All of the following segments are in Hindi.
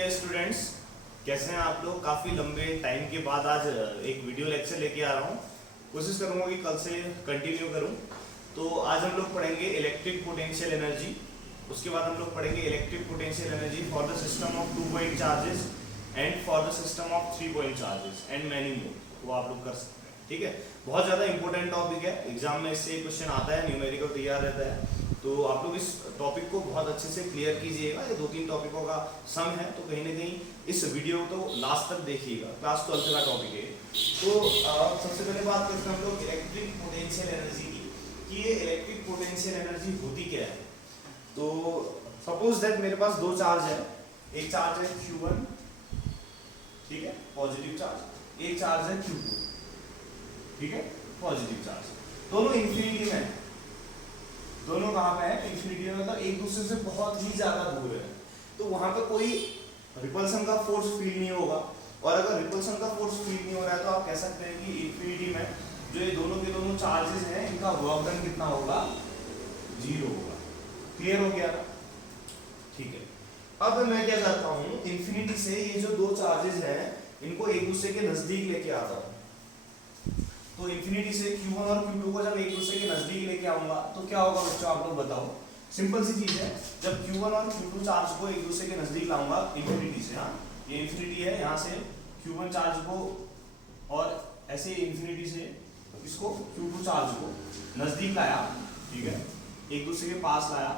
डियर स्टूडेंट्स, कैसे हैं आप लोग। काफ़ी लंबे टाइम के बाद आज एक वीडियो लेक्चर लेके आ रहा हूँ। कोशिश करूँगा कि कल से कंटिन्यू करूँ। तो आज हम लोग पढ़ेंगे इलेक्ट्रिक पोटेंशियल एनर्जी। उसके बाद हम लोग पढ़ेंगे electric potential energy for the system of 2 point charges and for the system of 3 point charges and many more. वो आप लोग कर सकते हैं, ठीक है। बहुत ज़्यादा इंपॉर्टेंट टॉपिक है, एग्जाम में इससे क्वेश्चन आता है, न्यूमेरिकल तैयार रहता है। तो आप लोग इस टॉपिक को बहुत अच्छे से क्लियर कीजिएगा। ये 2-3 टॉपिकों का सम है, तो कहीं ना कहीं इस वीडियो को लास्ट तक देखिएगा। क्लास 12 का टॉपिक है। तो सबसे पहले बात करते हैं हम लोग इलेक्ट्रिक पोटेंशियल एनर्जी की, कि ये इलेक्ट्रिक पोटेंशियल एनर्जी होती क्या है। तो सपोज दैट मेरे पास दो चार्ज है। एक चार्ज है Q1, ठीक है, पॉजिटिव चार्ज। एक चार्ज है Q2, ठीक है, पॉजिटिव चार्ज। दोनों इंफिनिटी में है। दोनों कहाँ पे है? इंफिनिटी में, मतलब एक दूसरे से बहुत ही ज्यादा दूर है। तो वहां पे कोई रिपल्सन का फोर्स फील नहीं होगा। और अगर रिपल्सन का फोर्स फील नहीं हो रहा है तो आप कह सकते हैं कि इंफिनिटी में जो ये दोनों के दोनों चार्जेस हैं, इनका वर्क डन कितना होगा? 0 होगा। क्लियर हो गया? ठीक है। अब मैं क्या करता हूँ, इंफिनिटी से ये जो दो चार्जेस हैं इनको एक दूसरे के नजदीक लेके आता हूँ। तो इंफिनिटी से Q1 और Q2 को जब एक दूसरे के नजदीक लेके आऊंगा तो क्या होगा बच्चों, आप लोग बताओ। सिंपल सी चीज है, जब Q1 और Q2 चार्ज को एक दूसरे के नजदीक लाऊंगा इंफिनिटी से, हाँ ये इंफिनिटी है, यहाँ से Q1 चार्ज को और ऐसे इंफिनिटी से इसको Q2 चार्ज को नजदीक लाया, ठीक है, एक दूसरे के पास लाया,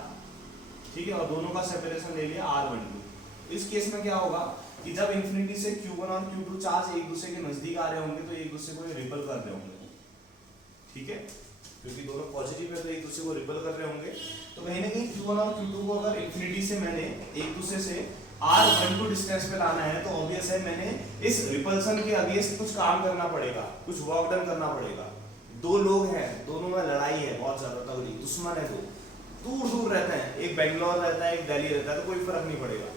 ठीक है, और दोनों का सेपरेशन ले लिया R12। इस केस में क्या होगा कि जब इंफिनिटी से Q1 और Q2 चार्ज एक दूसरे के नजदीक आ रहे होंगे तो एक दूसरे को रिपल कर रहे होंगे, ठीक है, क्योंकि दोनों पॉजिटिव है तो एक दूसरे को रिपल कर रहे होंगे। तो कहीं ना कहीं Q1 और Q2 को अगर इंफिनिटी से मैंने एक दूसरे से R12 डिस्टेंस पे लाना है तो ऑब्वियस है मैंने इस रिपल्सन के अगेंस्ट कुछ काम करना पड़ेगा, कुछ वर्क डन करना पड़ेगा। दो लोग हैं, दोनों में लड़ाई है, बहुत ज्यादा तगड़ी, दुश्मन है, दो दूर दूर रहते हैं, एक बेंगलोर रहता है, एक दिल्ली रहता है, तो कोई फर्क नहीं पड़ेगा।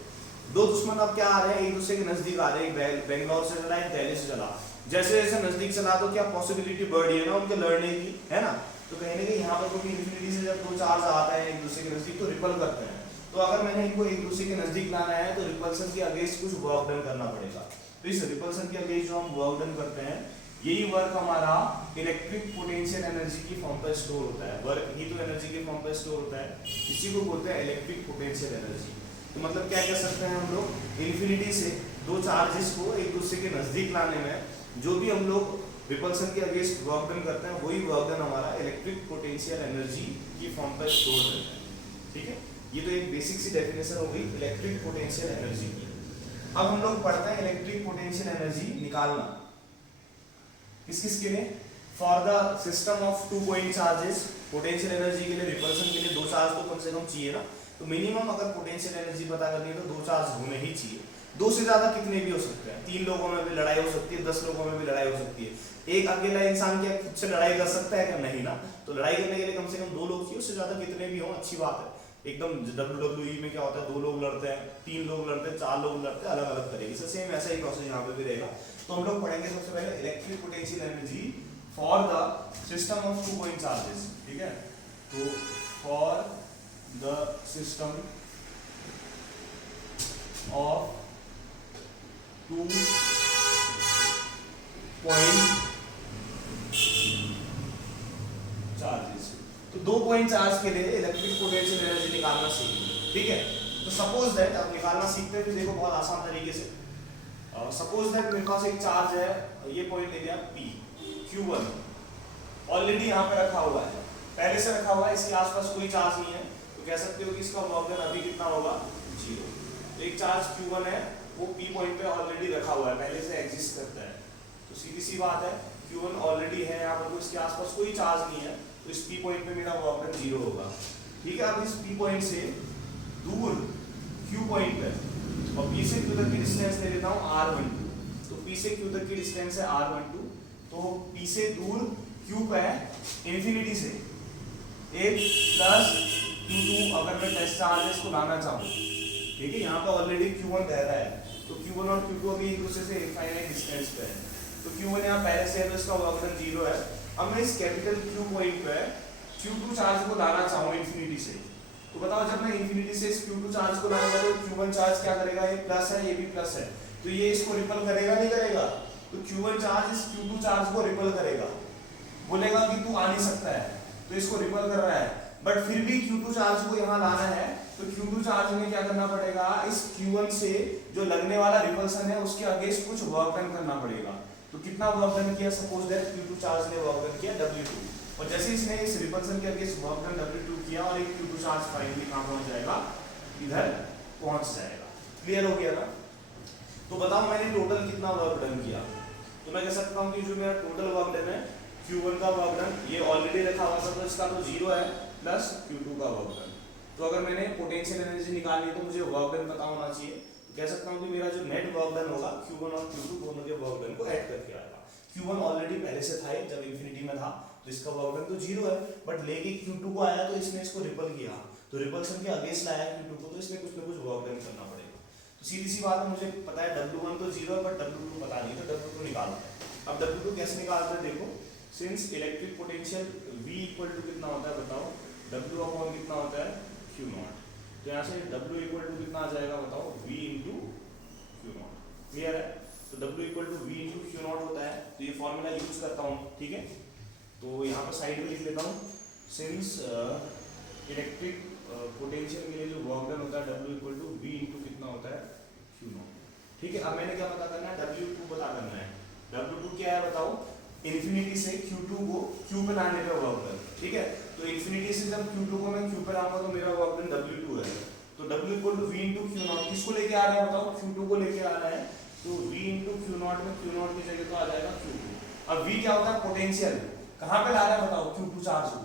दो दुश्मन अब क्या आ रहे हैं, एक दूसरे के नजदीक आ रहे हैं, एक बेंगलोर से चला, एक दिल्ली से चला। जैसे जैसे नजदीक चला तो क्या पॉसिबिलिटी बढ़ रही है ना उनके लड़ने की, है ना। तो कहीं ना कहीं यहाँ पर क्योंकि इंफिनिटी से जब दो चार्ज आता है एक दूसरे के नजदीक तो रिपल करते हैं। तो अगर मैंने इनको एक दूसरे के नजदीक लाना है तो रिपल्सन के अगेंस्ट कुछ वर्क डन करना पड़ेगा। तो इस रिपल्सन के अगेंस्ट जो हम वर्क डन करते हैं, यही वर्क हमारा इलेक्ट्रिक पोटेंशियल एनर्जी की फॉर्म पर स्टोर होता है। वर्क ही तो एनर्जी के फॉर्म पर स्टोर होता है, इसी को बोलते हैं इलेक्ट्रिक पोटेंशियल एनर्जी। तो मतलब क्या कह सकते हैं हम लोग, इंफिनिटी से दो चार्जेस को एक दूसरे के नजदीक लाने में जो भी हम लोग रिपल्सन के अगेंस्ट वर्क डन करते हैं वही वर्क डन हमारा इलेक्ट्रिक पोटेंशियल एनर्जी की फॉर्म पर स्टोर रहता है, ठीक है। ये तो एक बेसिक सी डेफिनेशन हो गई इलेक्ट्रिक पोटेंशियल एनर्जी की। अब हम लोग पढ़ते हैं इलेक्ट्रिक पोटेंशियल एनर्जी निकालना किस किस के लिए, for the system of 2 point charges. Potential energy के लिए, रिपल्सन के लिए दो चार्ज तो कम से कम चाहिए ना। तो मिनिमम अगर पोटेंशियल एनर्जी पता करनी है तो दो चार्ज होने ही चाहिए। दो से ज्यादा कितने भी हो सकते हैं, 3 लोगों में भी लड़ाई हो सकती है, 10 लोगों में भी लड़ाई हो सकती है। एक अकेला इंसान क्या खुद से लड़ाई कर सकता है क्या? नहीं ना। तो लड़ाई करने के लिए कम से कम 2 लोग चाहिए, उससे ज्यादा कितने भी हो अच्छी बात है। एकदम WWE में क्या होता है, 2 लोग लड़ते हैं, 3 लोग लड़ते हैं, 4 लोग लड़ते हैं, अलग अलग तरीके से। सेम ऐसा ही प्रोसेस यहाँ पे भी रहेगा। तो हम लोग पढ़ेंगे सबसे पहले electric potential energy for the system of 2 point charges, ठीक है। तो for the system of 2 point charges, तो 2 पॉइंट चार्ज के लिए इलेक्ट्रिक पोटेंशियल एनर्जी निकालना सीखेंगे, ठीक है। तो सपोज दैट आप निकालना सीखते हैं तो देखो बहुत आसान तरीके से। सपोज दैट मेरे पास एक चार्ज है, ये पॉइंट ले लिया P, Q1 ऑलरेडी यहाँ पे रखा हुआ है, पहले से रखा हुआ है, इसके आसपास कोई चार्ज नहीं है। तो कह सकते हो कि इसका वर्क डन अभी कितना होगा? 0। तो एक चार्ज Q1 है, वो P पॉइंट पे ऑलरेडी रखा हुआ है, पहले से एग्जिस्ट करता है। तो सीधी सी बात है, Q1 ऑलरेडी है यहाँ पर, तो इसके आसपास कोई चार्ज नहीं है, तो इस P पॉइंट पे मेरा वर्क डन 0 होगा, ठीक है। अब इस P पॉइंट से दूर Q पॉइंट पे और P से Q तक की डिस्टेंस ले लेता हूँ R12। तो P से Q तक की डिस्टेंस है R12, तो P से दूर Q पे है इंफिनिटी से 1 प्लस Q2। अगर मैं टेस्ट चार्जेस को लाना चाहूँ, ठीक है, यहाँ पे ऑलरेडी Q1 रह रहा है, तो Q1 और Q2 अभी एक दूसरे से इनफाइनाइट डिस्टेंस पे है। तो Q1 यहाँ पहले से है तो इसका वर्क डन 0 है। अब मैं इस कैपिटल Q पॉइंट पे Q2 चार्ज को लाना चाहूँ इंफिनिटी से, तो बताओ जब मैं इंफिनिटी से इस Q2 चार्ज को लाऊंगा तो Q1 चार्ज क्या करेगा, ये प्लस है ये भी प्लस है, तो ये इसको रिपल करेगा नहीं करेगा, तो Q1 चार्ज इस Q2 चार्ज को रिपल करेगा, बोलेगा कि तू आ नहीं सकता है, तो इसको रिपल कर रहा है। बट फिर भी Q2 चार्ज को यहाँ लाना है, तो Q2 चार्ज में क्या करना पड़ेगा, इस Q1 से जो लगने वाला रिपल्सन है उसके अगेंस्ट कुछ वर्क डन करना पड़ेगा। तो कितना वर्क डन किया, सपोज दैट Q2 चार्ज ने वर्क डन किया W2, और जैसे इसने इस रिपल्सन के अगेंस्ट वर्क डन W2 किया और एक Q2 चार्ज फाइनली कहां पहुंच जाएगा, इधर पहुंच जाएगा। क्लियर हो गया ना? तो बताओ मैंने टोटल कितना वर्क डन किया, तो मैं कह सकता हूं कि जो मेरा टोटल वर्क डन है Q1 का वर्क डन, ये ऑलरेडी रखा हुआ था तो इसका तो 0 है, प्लस Q2 का वर्क डन। तो अगर मैंने पोटेंशियल एनर्जी निकालनी है तो मुझे वर्क डन पता होना चाहिए, तो कह सकता हूं कि मेरा जो नेट वर्क डन होगा Q1 और Q2 दोनों के वर्क डन को ऐड करके आएगा। Q1 ऑलरेडी पहले से था जब इंफिनिटी में था, तो इसका वर्क डन तो 0 है, बट लेके Q2 को आया तो इसने इसको रिपल किया, तो रिपल्सन के अगेंस्ट लाया Q2 को, तो इसमें कुछ ना कुछ वर्क डन करना पड़ेगा। तो सीधी सी बात है, मुझे पता है W1 तो 0 है बट W2 पता नहीं, तो W2 निकालो। अब W2 कैसे निकालते हैं देखो, since electric potential V equal to कितना होता है बताओ, W अपॉन कितना होता है Q नॉट, तो यहाँ से W इक्वल टू कितना आ जाएगा बताओ, V into Q nought. Clear है? तो W equal to V into Q nought होता है, तो ये फॉर्मूला यूज करता हूँ, ठीक है। तो यहाँ पर साइड में लिख लेता हूँ, सिंस इलेक्ट्रिक पोटेंशियल के लिए जो वर्क डन होता है W equal to V into कितना होता है Q नॉट, ठीक है। अब मैंने क्या पता करना है, W2 पता करना है। W2 क्या है बताओ, इन्फिनिटी से Q2 को Q पे लाने पे वर्क डन, ठीक है। तो इन्फिनिटी से जब Q2 को मैं Q पे लाऊंगा तो मेरा वर्क डन W2 है, तो W equal to V into Q nought, किसको लेके आ रहा है बताओ, Q2 को लेके आ रहा है, तो V इंटू Q नॉट में Q नॉट की जगह तो आ जाएगा Q2। अब V क्या होता है, पोटेंशियल, कहाँ पे ला रहा है बताओ, Q2 चार्ज को,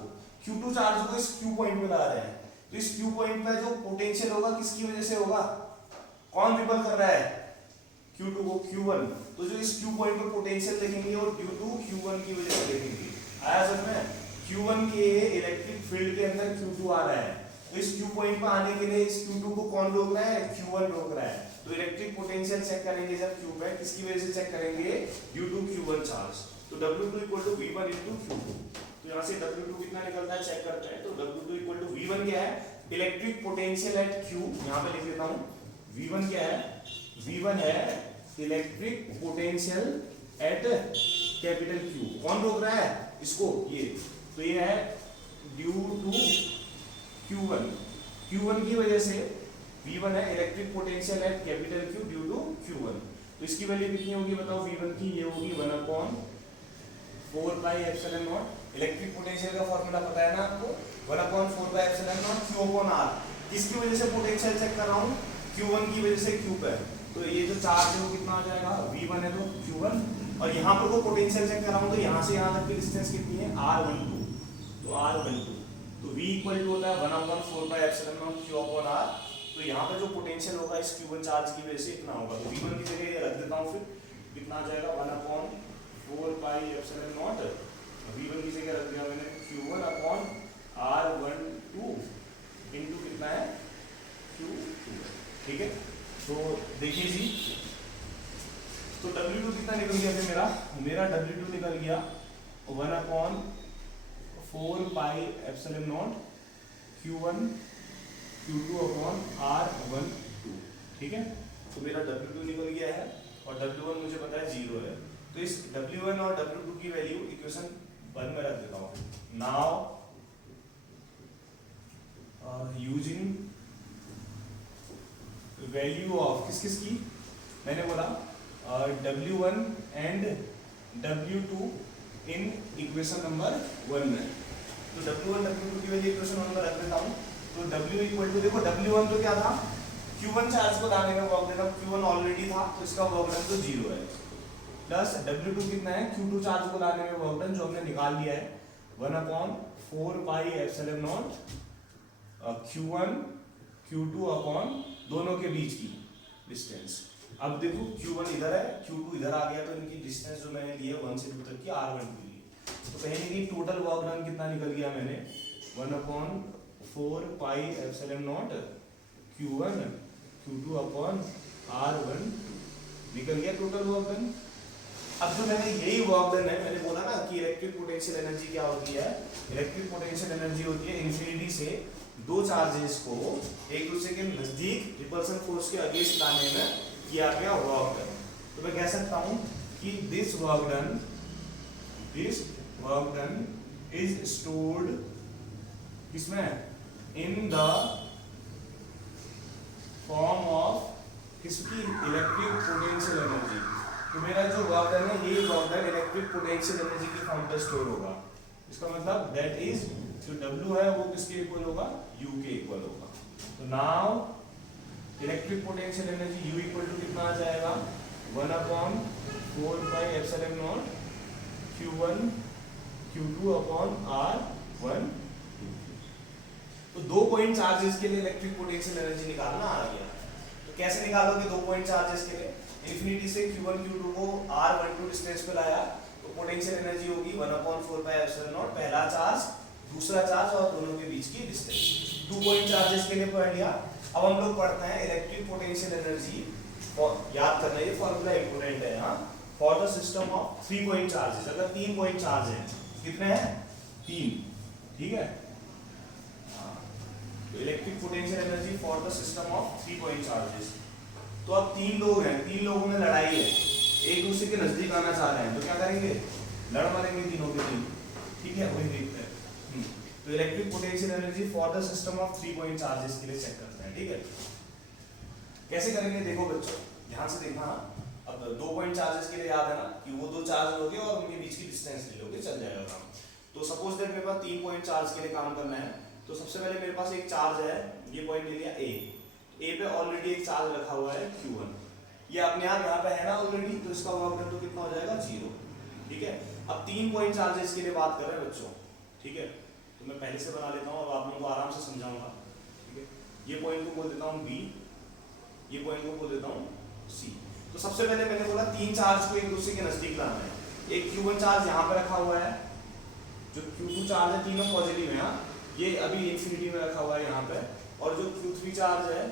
Q2 चार्ज को इस Q पॉइंट पे ला रहे हैं, तो इस Q पॉइंट पे जो पोटेंशियल होगा किसकी वजह से होगा, कौन रिपल कर रहा है, Q2 को Q1, तो जो इस Q पॉइंट पर पोटेंशियल देखेंगे और ड्यू टू Q1 की वजह से देखेंगे। आया समझ में? Q1 के इलेक्ट्रिक फील्ड के अंदर Q2 आ रहा है, तो इस Q पॉइंट पर आने के लिए इस Q2 को कौन रोक रहा है, Q1 रोक रहा है। तो इलेक्ट्रिक पोटेंशियल चेक करेंगे जब Q पे, किसकी वजह से चेक करेंगे, ड्यू टू Q1 चार्ज, तो W2 equal to V1 into Q2। तो यहाँ से W2 कितना निकलता है चेक करते हैं, तो W2 इक्वल टू V1 क्या है, इलेक्ट्रिक पोटेंशियल एट Q, यहाँ पे लिख देता हूँ, V1 क्या है, V1 है electric potential at capital Q, कौन रोक रहा है इसको, ये, तो ये है ड्यू टू Q1, Q1 की वजह से V1 है electric potential at capital Q due to Q1। तो इसकी वैल्यू कितनी होगी बताओ, V1 की ये होगी 1/4 pi epsilon not, electric potential का फॉर्मूला पता है ना आपको, 1/4 pi epsilon not Q upon R। किसकी वजह से पोटेंशियल चेक कर रहा हूँ, Q1 की वजह से Q पे, तो ये जो चार्ज है वो कितना आ जाएगा, V1 है तो Q1, और यहाँ पर को पोटेंशियल चेक कर रहा हूँ तो यहाँ से यहाँ तक की डिस्टेंस कितनी है, R12, तो R12, तो V इक्वल टू होता है 1/4 pi epsilon not Q upon R। तो यहाँ पे जो पोटेंशियल होगा इस Q1 चार्ज की वजह से इतना होगा, तो V1 की जगह रख देता हूँ, फिर कितना आ जाएगा 1/4 पाई एप्सिलॉन नॉट, V1 की जगह रख दिया मैंने Q1 अपॉन R12 इंटू कितना है Q2, ठीक है। तो देखिए जी, तो W2 कितना निकल गया फिर मेरा W2 निकल गया 1/4 pi epsilon not Q1 Q2 upon R12, ठीक है। तो मेरा W2 निकल गया है और W1 मुझे पता है 0 है, तो इस W1 और W2 की वैल्यू इक्वेशन 1 में रख देता हूँ। नाउ यूजिंग वैल्यू ऑफ किस की, मैंने बोला W1 and W2 in equation number 1 में, तो W1 W2 की वैल्यू इक्वेशन 1 में रख देता हूँ। तो W इक्वल टू, देखो W1 तो क्या था, Q1 चार्ज को लाने में वर्क डन, Q1 ऑलरेडी था तो इसका वर्क डन तो 0 है, प्लस W2 कितना है, Q2 चार्ज को लाने में वर्क डन जो हमने निकाल लिया है 1/4 pi epsilon not Q1 Q2 upon दोनों के बीच की डिस्टेंस। अब देखो Q1 इधर है, Q2 इधर आ गया, तो इनकी डिस्टेंस जो मैंने ली है 1 से 2 तक की R12 ली, तो कहेंगे कि टोटल वर्क डन कितना निकल गया मैंने 1/4 pi epsilon not Q1 Q2 upon R12 निकल गया टोटल वर्क डन। अब जो मैंने यही वर्क डन है, मैंने बोला ना कि इलेक्ट्रिक पोटेंशियल एनर्जी क्या होती है, इलेक्ट्रिक पोटेंशियल एनर्जी होती है इन्फिनिटी से दो चार्जेस को एक दूसरे के नजदीक रिपल्सन फोर्स के अगेंस्ट लाने में किया गया वर्क डन। तो मैं कह सकता हूं कि this work done is stored किसमें, इन द फॉर्म ऑफ किसकी, इलेक्ट्रिक पोटेंशियल एनर्जी। तो मेरा जो वर्क डन है ये work done electric potential energy की फॉर्म पर स्टोर होगा। इसका मतलब दैट इज जो W है वो किसके इक्वल होगा, U के इक्वल होगा। तो now electric potential energy U equal to कितना आ जाएगा, 1/4 pi epsilon not Q1 Q2 upon R1। तो दो पॉइंट चार्जेस के लिए इलेक्ट्रिक पोटेंशियल एनर्जी निकालना आ गया। तो कैसे निकालोगे दो पॉइंट चार्जेस के लिए, इन्फिनिटी से Q1 Q2 को R12 डिस्टेंस पे लाया तो पोटेंशियल एनर्जी होगी 1/4 पाई एप्सिलॉन नॉट, पहला चार्ज दूसरा चार्ज और दोनों के बीच की डिस्टेंस। 2 पॉइंट चार्जेस के लिए पढ़ लिया। अब हम लोग पढ़ते हैं इलेक्ट्रिक पोटेंशियल एनर्जी, याद करना ये फॉर्मूला इंपॉर्टेंट है यहाँ, for the system of 3 point charges. अगर 3 पॉइंट चार्ज है, कितने हैं 3, ठीक है। तो electric potential energy for the system of 3 point charges. तो अब 3 लोग हैं, 3 लोगों में लड़ाई है, एक दूसरे के नजदीक आना चाह रहे हैं, तो क्या करेंगे, लड़ मरेंगे तीनों के तीन, ठीक है। वही देखते हैं। तो electric potential energy for the system of 3 point charges के लिए चेक करते हैं, ठीक है। कैसे करेंगे देखो बच्चों, ध्यान से देखना। अब 2 पॉइंट चार्जेस के लिए याद है ना कि वो 2 चार्ज लोगे और उनके बीच की डिस्टेंस ले लोगे, चल जाएगा काम। तो सपोज दैट मेरे पास 3 पॉइंट चार्ज के लिए काम करना है। तो सबसे पहले मेरे पास एक चार्ज है, ये पॉइंट ले लिया ए पे ऑलरेडी एक चार्ज रखा हुआ है Q1, ये अपने आप यहाँ पे है ना ऑलरेडी, तो इसका वर्क डन तो कितना हो जाएगा 0, ठीक है। अब 3 पॉइंट चार्जेस के लिए बात कर रहे हैं बच्चों, ठीक है। तो मैं पहले से बना लेता हूँ और आप लोगों को आराम से समझाऊंगा, ठीक है। ये पॉइंट को बोल देता हूँ B, ये पॉइंट को बोल देता हूँ C। तो सबसे पहले मैंने बोला 3 चार्ज को एक दूसरे के नजदीक लाना है। एक Q1 चार्ज यहाँ पे रखा हुआ है, जो Q2 चार्ज है तीनों पॉजिटिव है, ये अभी इंफिनिटी में रखा हुआ है यहाँ पे, और जो Q3 चार्ज है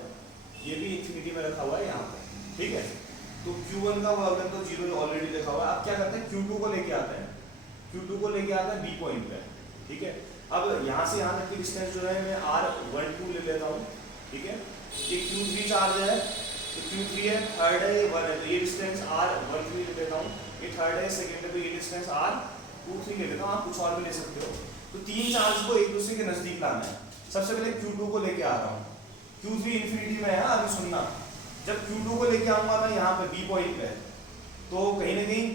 ये भी इंफिनिटी में रखा हुआ है यहाँ पे, ठीक है। तो Q1 का वर्क डन तो 0 ऑलरेडी लिखा हुआ है। अब क्या करते हैं, Q2 को लेके आते हैं, Q2 को लेके आते हैं B पॉइंट पे, ठीक है। अब यहाँ से यहाँ तक की डिस्टेंस जो है मैं R12 ले लेता हूँ, ठीक है। ये Q3 चार्ज है, तो Q3 है, थर्ड है, 1 है, तो ये डिस्टेंस R13 ले लेता हूँ। ये थर्ड है, सेकंड है, तो ये डिस्टेंस R23 ले लेता हूँ। आप कुछ और भी ले सकते हो। तो 3 चार्ज को एक दूसरे के नजदीक लाना है। सबसे पहले Q2 को लेके आ रहा हूँ, Q3 इंफिनिटी में है, अभी सुनना। जब Q2 को लेके आऊंगा ना यहाँ पे B पॉइंट पे, तो कहीं ना कहीं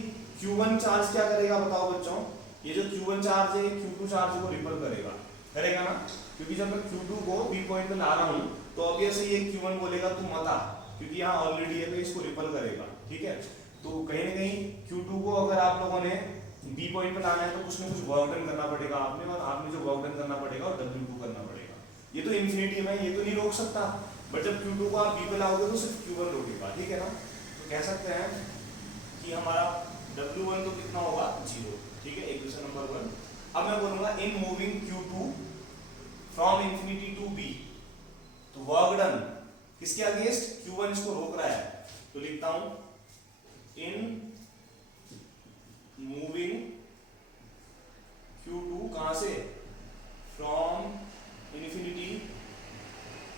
Q1 चार्ज क्या करेगा बताओ बच्चों, ये जो Q1 चार्ज है Q2 चार्ज को रिपल करेगा ना, क्योंकि जब मैं Q2 को B पॉइंट पे ला रहा हूँ तो ऑब्वियसली ये Q1 बोलेगा तू मत आ, क्योंकि यहाँ ऑलरेडी है तो इसको रिपल करेगा, ठीक है। तो कहीं ना कहीं Q2 को अगर आप लोगों ने B पॉइंट पे लाना है तो कुछ ना कुछ वर्क डन करना पड़ेगा आपने, और आपने जो वर्क डन करना पड़ेगा और W2 करना पड़ेगा। ये तो इंफिनिटी में, ये तो नहीं रोक सकता, बट जब Q2 को आप B पे लाओगे तो सिर्फ Q1 रोकेगा, ठीक है ना। तो कह सकते हैं कि हमारा W1 तो कितना होगा 0, ठीक है, इक्वेशन नंबर 1। अब मैं बोलूंगा in moving Q2 from infinity to B, तो वर्क डन किसके अगेंस्ट, Q1 इसको रोक रहा है, तो लिखता हूं इन मूविंग Q2 कहां से, फ्रॉम इंफिनिटी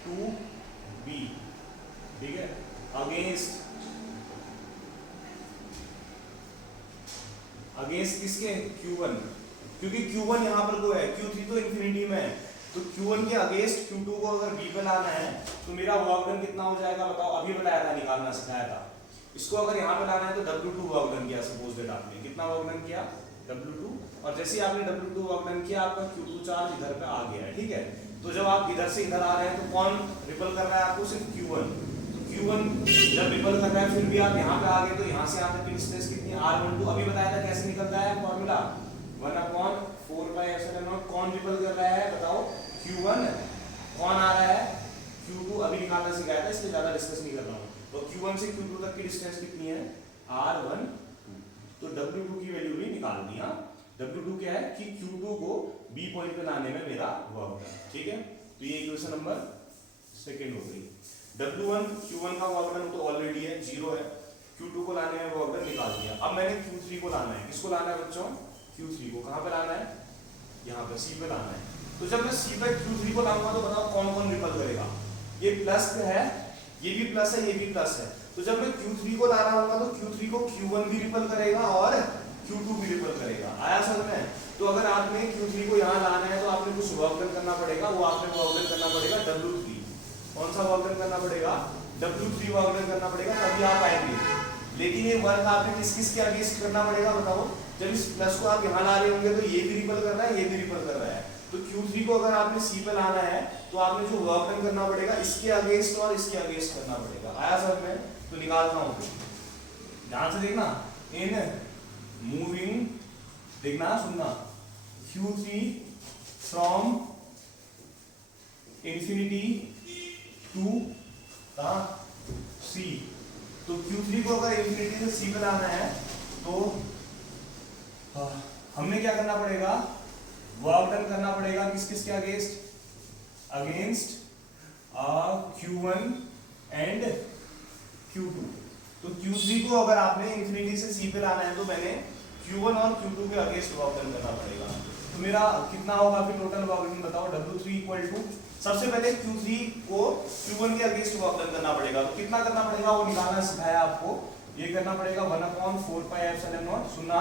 टू B, ठीक है, अगेंस्ट किसके, Q1, क्योंकि Q1 यहां पर को है, Q3 तो इंफिनिटी में है, तो Q1 के अगेंस्ट Q2 को अगर B पे लाना है तो मेरा वर्क डन कितना हो जाएगा बताओ, अभी बताया था, निकालना सिखाया था। इसको अगर यहाँ पे लाना है तो W2 वर्क डन किया, सपोज दैट आपने कितना वर्क डन किया W2, और जैसे आपने W2 वर्क डन किया आपका Q2 चार्ज इधर पे आ गया है, ठीक है। तो जब आप इधर से इधर आ रहे हैं तो कौन रिपल कर रहा है आपको, सिर्फ Q1। तो Q1 जब रिपल कर रहा है, फिर भी आप यहाँ पे आ गए, तो यहाँ से यहाँ तक की डिस्टेंस कितनी है R12, अभी बताया था कैसे निकलता है फॉर्मूला, 1/4 पाई एप्सिलॉन नॉट। कौन रिपल कर रहा है बताओ, Q1, कौन आ रहा है Q2, अभी निकालना सिखाया था इसलिए ज्यादा डिस्कस नहीं कर रहा हूँ। तो Q1 से Q2 तक की डिस्टेंस कितनी है R12, तो W2 की वैल्यू भी निकाल दी। हाँ, W2 क्या है कि Q2 को B पॉइंट पे लाने में मेरा वर्क डन, ठीक है। तो ये इक्वेशन नंबर 2 हो गई। W1 Q1 का वर्क डन तो ऑलरेडी है 0 है, Q2 को लाने में वर्क डन निकाल दिया। अब मैंने Q3 को लाना है, किसको लाना है बच्चों, Q3 को कहां पे लाना है, यहाँ पे C पे लाना है। तो जब मैं सी पे Q3 को लाऊंगा तो बताओ कौन कौन रिपल करेगा। ये प्लस है, ये भी प्लस है, ये भी प्लस है। तो जब मैं Q3 को ला रहा हूँ तो Q3 को Q1 भी रिपल करेगा और Q2 भी रिपल करेगा। आया समझ में? तो अगर आपने Q3 को यहाँ लाना है तो आपने कुछ वर्क डन करना पड़ेगा, वो आपने वर्क डन करना पड़ेगा W3। कौन सा वर्क डन करना पड़ेगा? W3 वर्क डन करना पड़ेगा, तभी आप आएंगे। लेकिन ये वर्क आपने किस किस के अगेंस्ट करना पड़ेगा बताओ? जब इस प्लस को आप यहाँ ला रहे होंगे तो ये भी रिपल कर रहा है, ये भी रिपल कर रहा है। तो Q3 को अगर आपने C पे लाना है तो आपने जो वर्क डन करना पड़ेगा इसके अगेंस्ट और इसके अगेंस्ट करना पड़ेगा। आया समझ में? तो निकालता हूँ, ध्यान से देखना। इन मूविंग, देखना सुनना, Q3 from infinity to C। तो Q3 को अगर इंफिनिटी से C पे लाना है तो हमने क्या करना पड़ेगा? वर्क डन करना पड़ेगा किस किस के against? Against Q1 and Q2। तो Q3 को अगर आपने इंफिनिटी से C पे लाना है तो मैंने Q1 और Q2 के अगेंस्ट वर्क डन करना पड़ेगा। तो मेरा कितना होगा फिर टोटल वर्क डन बताओ? W3 इक्वल टू, सबसे पहले Q3 को Q1 के अगेंस्ट वर्क डन करना पड़ेगा। तो कितना करना पड़ेगा वो निकालना सिखाया आपको। ये करना पड़ेगा 1/4 पाई एप्सिलॉन नॉट। सुनना,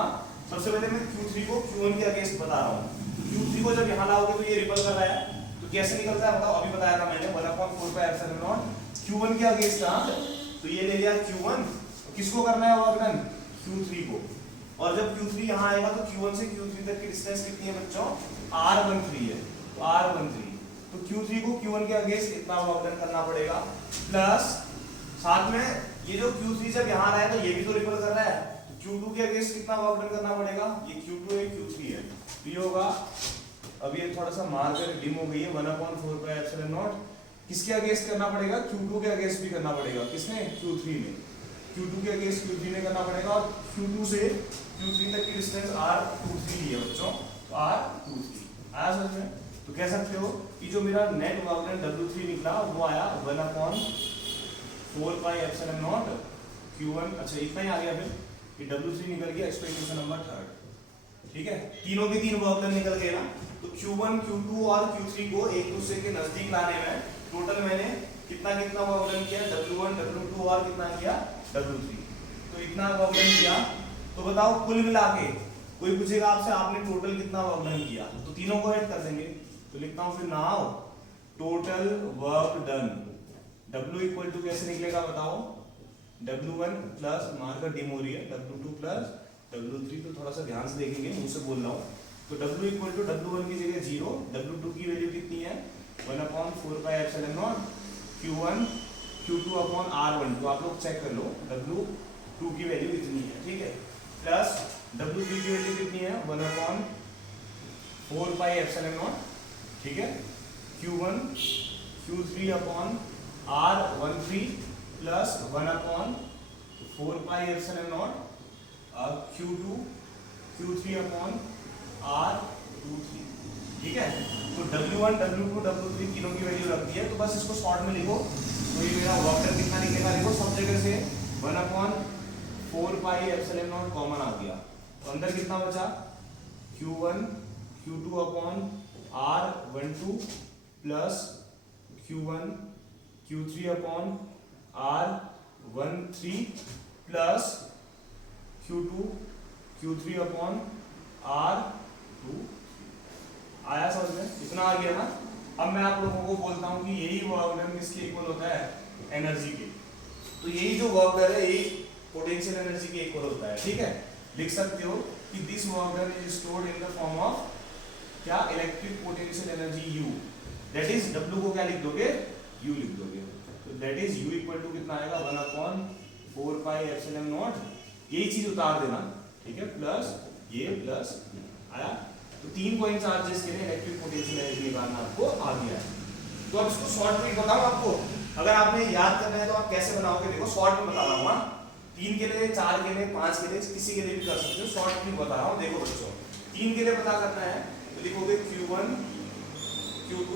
सबसे पहले मैं Q3 को Q1 के अगेंस्ट बता रहा हूँ। Q3 को जब यहाँ लाओगे तो ये रिपल कर रहा है, तो कैसे निकलता है बताओ? अभी बताया था मैंने, 1/4 पाई एप्सिलॉन नॉट Q1 के अगेंस्ट था। तो ये ले लिया Q1, किसको करना है वर्क डन? Q3 को। और जब Q3 यहाँ आएगा तो Q1 से Q3 तक की डिस्टेंस कितनी है बच्चों? R13 है। तो R13, तो Q3 को Q1 के अगेंस्ट इतना वर्क डन करना पड़ेगा, प्लस साथ में ये जो Q3 जब यहाँ आ रहा है तो ये भी तो रिपल कर रहा है, तो Q2 के अगेंस्ट कितना वर्क डन करना पड़ेगा? ये Q2 है, Q3 है, तो ये होगा, अब ये थोड़ा सा मार्कर डिम हो गई है, 1/4 पाई एप्सिलॉन नॉट किसके अगेंस्ट करना पड़ेगा? Q2 के अगेंस्ट भी करना पड़ेगा। किसने? Q3 में। Q2 के अगेंस्ट Q3 में करना पड़ेगा, और Q2 से Q3 तक की डिस्टेंस R23 है बच्चों, तो R23 आया समझ में? तो कह सकते हो कि जो मेरा नेट वर्क डन W3 निकला वो आया 1/4 पाई एप्सिलॉन नॉट Q1। अच्छा इतना ही आ गया फिर कि W3 निकल गया एक्सप्रेशन नंबर 3। ठीक है, तीनों के तीन वर्क डन निकल गए ना। तो Q1, Q2 और Q3 को एक दूसरे के नजदीक लाने में टोटल मैंने कितना कितना वर्क डन किया? W1, W2 और कितना किया? W3। तो इतना वर्क डन किया। तो बताओ कुल मिला के, कोई पूछेगा आपसे आपने टोटल कितना वर्क डन किया, तो तीनों को ऐड कर देंगे। तो लिखता हूं फिर now total work done, W equal to कैसे निकलेगा बताओ? W1 प्लस, मार्कर डिम हो रही है, W2 प्लस W3। तो थोड़ा सा ध्यान से देखेंगे, मुझसे बोल रहा हूँ। तो W इक्वल टू W1 की जगह 0, W2 की वैल्यू कितनी है? 1/4 pi epsilon not Q1 Q2 upon R1। तो आप लोग चेक कर लो, W2 की वैल्यू इतनी है, ठीक है, प्लस W3 की वैल्यू कितनी है? 1/4 पाई एप्सिलॉन नॉट, ठीक है, Q1 Q3 upon R13 plus 1/4 pi epsilon not Q2 Q3 upon R23। ठीक है, तो W1 W2 W3 तीनों की वैल्यू रख दी है। तो बस इसको शॉर्ट में लिखो, तो ये मेरा वर्क डन कितना निकलेगा? देखो सब जगह से 1/4 पाई एप्सिलॉन नॉट कॉमन आ गया, तो अंदर कितना बचा? Q1 Q2 upon R12 plus Q1 Q3 upon R13 plus Q2 Q3 upon R2। आया समझ में? इतना आ गया ना। अब मैं आप लोगों को बोलता हूं कि यही वर्क डन किसके इक्वल होता है? एनर्जी के। तो यही जो वर्क डन है यही पोटेंशियल एनर्जी के इक्वल होता है। ठीक है, लिख सकते हो कि this work done is stored in the form of क्या? Electric potential energy U, that is W को क्या लिख दोगे? U लिख दोगे। तो that is U equal to कितना आएगा? 1/4 पाई एप्सिलॉन नॉट, यही चीज उतार देना, ठीक है, प्लस ये प्लस आया। तो 3 पॉइंट चार्जेस के लिए इलेक्ट्रिक पोटेंशियल एनर्जी निकालना आपको आ गया है। तो अब इसको शॉर्ट में बताऊं आपको, अगर आपने याद करना है तो आप कैसे बनाओगे? देखो शॉर्ट में बता रहा हूँ, 3 के लिए, 4 के लिए, 5 के लिए, किसी के लिए भी कर सकते हो। शॉर्ट में बता रहा हूँ, देखो बच्चों, 3 के लिए पता करना है तो लिखोगे Q1 Q2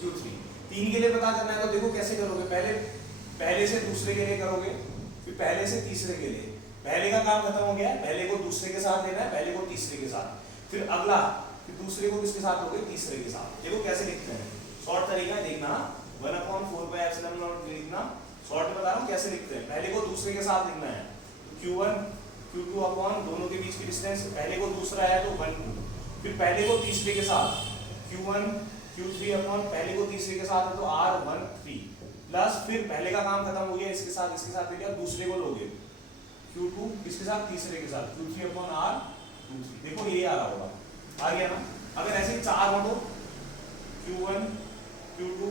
Q3। 3 के लिए पता करना है तो देखो कैसे करोगे? पहले से दूसरे के लिए करोगे, फिर पहले से तीसरे के लिए। पहले का काम खत्म हो गया है, पहले को दूसरे के साथ लेना है, पहले को तीसरे के साथ, फिर अगला फिर दूसरे को किसके साथ लोगे, तीसरे के साथ। देखो कैसे लिखते हैं, शॉर्ट तरीका है देखना, 1/4 लिखना, शॉर्ट में बता रहा हूँ कैसे लिखते हैं। पहले को दूसरे के साथ लिखना है, Q1 Q2 अपॉन दोनों के बीच की डिस्टेंस, पहले को दूसरा है तो 1 2, फिर पहले को तीसरे के साथ Q1 Q3 अपॉन पहले को तीसरे के साथ है तो R1 3 प्लस, फिर पहले का काम खत्म हो गया, इसके साथ ले लिया, दूसरे को लोगे Q2 किसके साथ, तीसरे के साथ, Q3 अपॉन R2 3। देखो ये आ रहा होगा, आ गया ना। अगर ऐसे चार हो तो Q1 Q2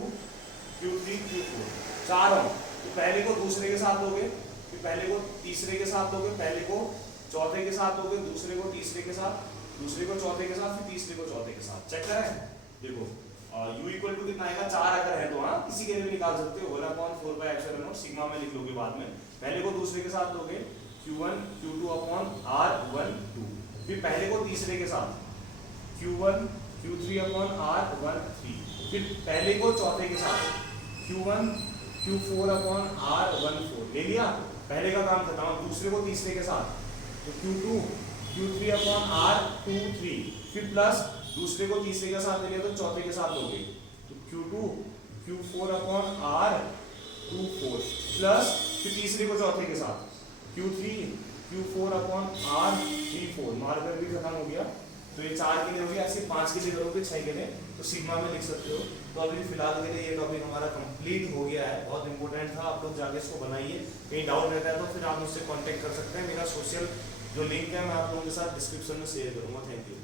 Q3 Q4 चार हो तो पहले को दूसरे के साथ लोगे, फिर पहले को तीसरे के साथ लोगे, पहले को चौथे के साथ लोगे, दूसरे को तीसरे के साथ, दूसरे को चौथे के साथ, फिर तीसरे को चौथे के साथ। चेक करें, देखो u इक्वल टू कितना आएगा, 4 अगर है तो हाँ किसी के लिए भी निकाल सकते हो, 1/4 सिग्मा में लिख लोगे बाद में। पहले को दूसरे के साथ लोगे Q1 Q2 अपॉन R1 2, फिर पहले को तीसरे के साथ Q1 Q3 अपॉन R1 3, फिर पहले को चौथे के साथ Q1 Q4 अपॉन R1 4। ले लिया, पहले का काम खत्म। दूसरे को तीसरे के साथ तो Q2 Q3 अपॉन R2 3, फिर प्लस दूसरे को तीसरे के साथ ले लिया तो चौथे के साथ लोगे तो Q2 Q4 upon R2 4 plus, फिर तीसरे को चौथे के साथ Q3 Q4 upon R3 4। Marker भी खत्म हो गया, तो ये 4 के लिए हो गया। ऐसे 5 के लिए करोगे, 6 के लिए तो सिग्मा में लिख सकते हो। तो अभी फिलहाल के लिए ये टॉपिक हमारा कंप्लीट हो गया है, बहुत इंपॉर्टेंट था, आप लोग जाके इसको बनाइए। कहीं डाउट रहता है तो फिर आप मुझसे कांटेक्ट कर सकते हैं। मेरा सोशल जो लिंक है मैं आप लोगों के साथ डिस्क्रिप्शन में शेयर करूंगा। Thank you.